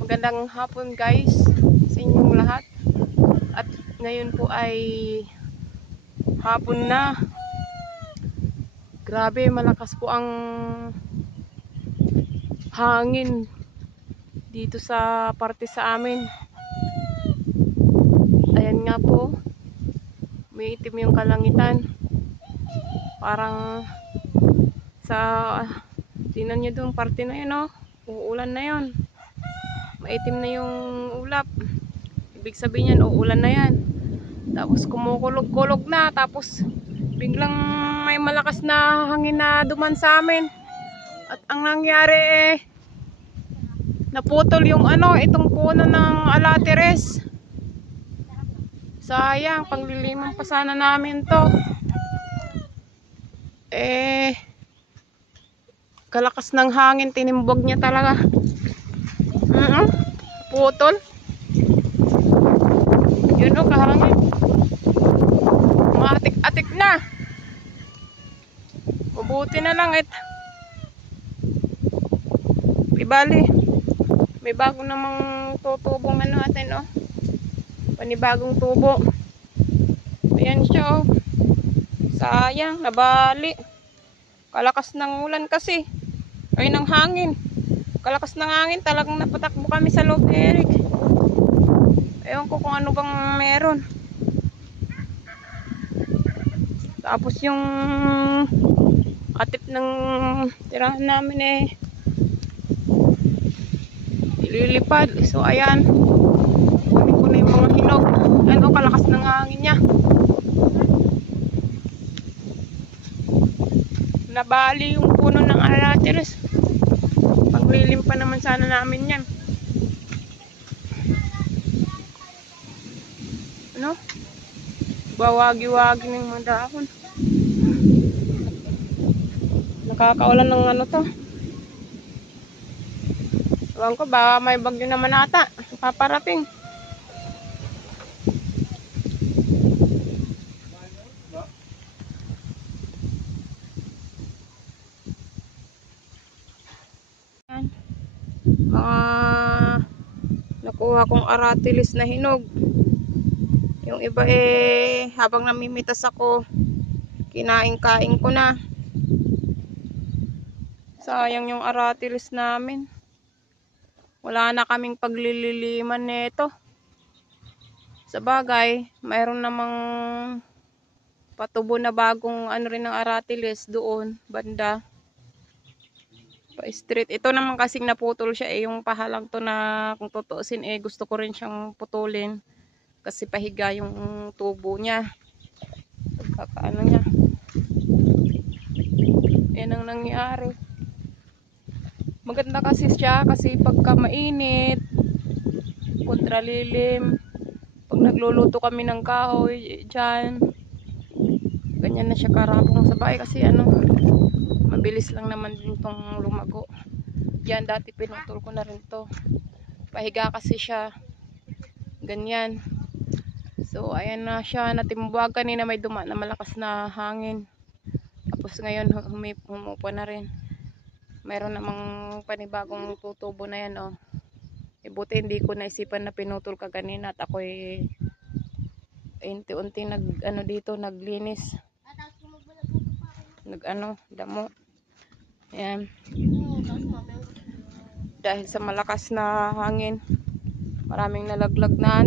Magandang hapon guys sa inyong lahat. At ngayon po ay hapon na. Grabe, malakas po ang hangin dito sa parte sa amin. Ayan nga po, may itim yung kalangitan. Parang sa tinan nyo doon parte na yun, oh. Uulan na yun. Maitim na yung ulap. Ibig sabihin yan, uulan na yan. Tapos kumukulog-kulog na. Tapos biglang may malakas na hangin na duman sa amin. At ang nangyari naputol yung itong puno ng alateres. Sayang, pangliliman pa sana namin to. Kalakas ng hangin, tinimbog niya talaga. Putol. Yun o, kahangin. Maatik-atik na. Mabuti na lang ibali. May bago namang tutubong atin, oh. Panibagong tubo. Ayan siya, oh. Sayang, nabali. Kalakas ng ulan kasi. Ay, ng hangin. Kalakas ng hangin, talagang napatakbo kami sa loob ni Eric. Ewan ko kung ano bang meron. Tapos yung atip ng tirahan namin ililipad. So ayan, kunin ko na yung mga hinog. Ayan, oh, kalakas ng hangin niya. Nabali yung puno ng alateres. Paglilim pa naman sana namin yan. Ano? Bawagi-wagi ng mga dahon. Nakakaulan ng to. Ewan ko, baka may bagyo naman ata. Paparating. Mga nakuha kong aratilis na hinog. Yung iba habang namimitas ako, kinain-kain ko na. Sayang yung aratilis namin. Wala na kaming paglililiman nito. Sa bagay, mayroon namang patubo na bagong rin ng aratilis doon, banda. Street. Ito naman kasing naputol siya yung pahalang to na kung tutuusin gusto ko rin siyang putulin kasi pahiga yung tubo niya. Pagkakaano niya. Yan ang nangyari. Maganda kasi siya kasi pagka mainit, kontralilim, pag nagluluto kami ng kahoy dyan, ganyan na siya karapong sa bahay kasi mabilis lang naman din itong lumago. Yan, dati pinutol ko na rin to. Pahiga kasi siya. Ganyan. So, ayan na siya. Natimbuwag kanina, may duma na malakas na hangin. Tapos ngayon, humupa na rin. Mayroon namang panibagong tutubo na yan, oh. Buti hindi ko naisipan na pinutol ka kanina at ako'y unti-unti dito, naglinis. Damo. Ayan. Dahil sa malakas na hangin, maraming nalaglag na